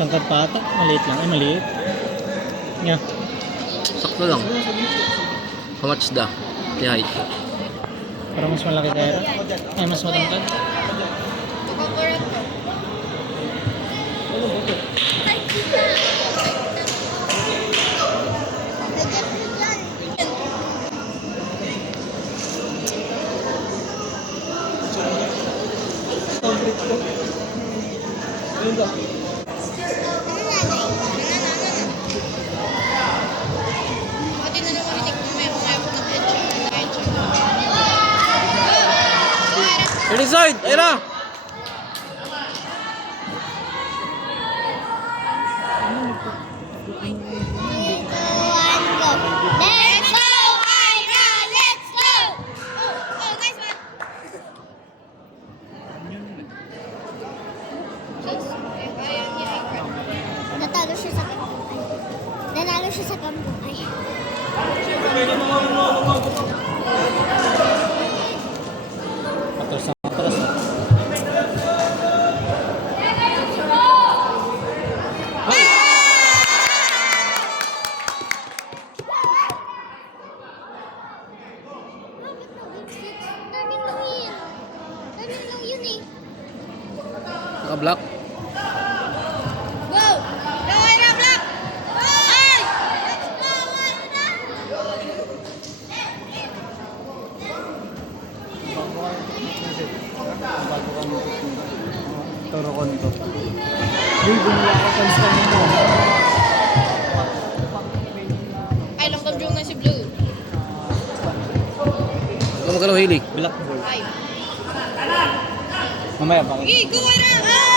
Tangkad pa ata. Maliit lang. Ay, maliit. Nga. Sakto lang. How much da? The height. Parang mas malaki kaya. Ay, mas matangkad. Reside! Ayun na! Natalo siya sa Nanalo siya sa kampong. Ay. Atras na atras. Turning lang yun. Turning lang yun eh. Naka-block. Go! Gawin na block! Ay! Let's go! Na! Toro konto. Uy, bumula ka sa stand mo. Ay, lang kamjong na si Blue. Ano magkano hili? Blackboard. Ay. Mamaya pa. Okay, go na!